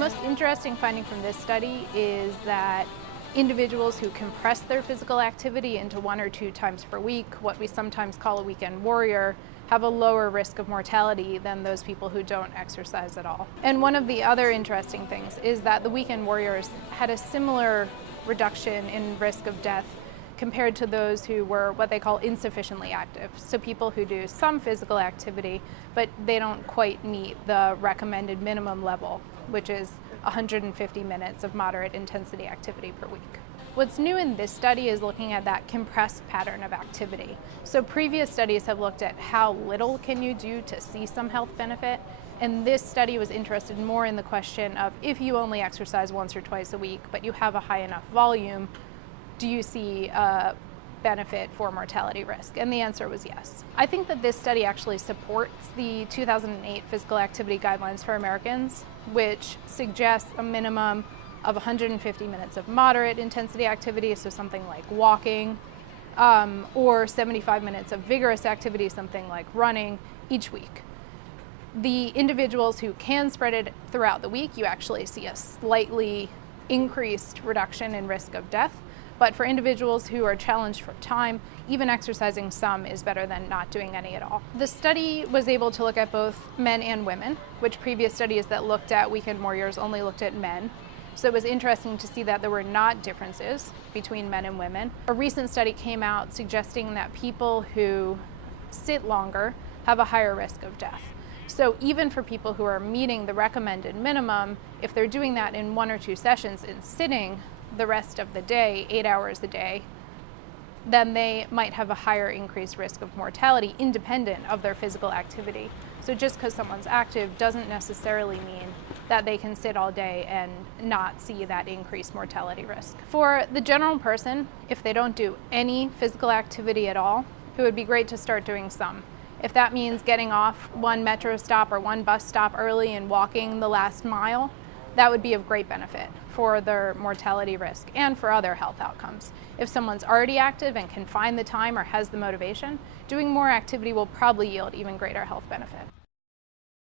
most interesting finding from this study is that individuals who compress their physical activity into 1 or 2 times per week, what we sometimes call a weekend warrior, have a lower risk of mortality than those people who don't exercise at all. And one of the other interesting things is that the weekend warriors had a similar reduction in risk of death compared to those who were what they call insufficiently active. So people who do some physical activity, but they don't quite meet the recommended minimum level, which is 150 minutes of moderate intensity activity per week. What's new in this study is looking at that compressed pattern of activity. So previous studies have looked at how little can you do to see some health benefit, and this study was interested more in the question of if you only exercise once or twice a week, but you have a high enough volume, do you see a benefit for mortality risk? And the answer was yes. I think that this study actually supports the 2008 physical activity guidelines for Americans, which suggests a minimum of 150 minutes of moderate intensity activity, so something like walking, or 75 minutes of vigorous activity, something like running, each week. The individuals who can spread it throughout the week, you actually see a slightly increased reduction in risk of death. But for individuals who are challenged for time, even exercising some is better than not doing any at all. The study was able to look at both men and women, which previous studies that looked at weekend warriors only looked at men. So it was interesting to see that there were not differences between men and women. A recent study came out suggesting that people who sit longer have a higher risk of death. So even for people who are meeting the recommended minimum, if they're doing that in 1 or 2 sessions and sitting the rest of the day, 8 hours a day, then they might have a higher increased risk of mortality independent of their physical activity. So just because someone's active doesn't necessarily mean that they can sit all day and not see that increased mortality risk. For the general person, if they don't do any physical activity at all, it would be great to start doing some. If that means getting off 1 metro stop or 1 bus stop early and walking the last mile, that would be of great benefit for their mortality risk and for other health outcomes. If someone's already active and can find the time or has the motivation, doing more activity will probably yield even greater health benefit.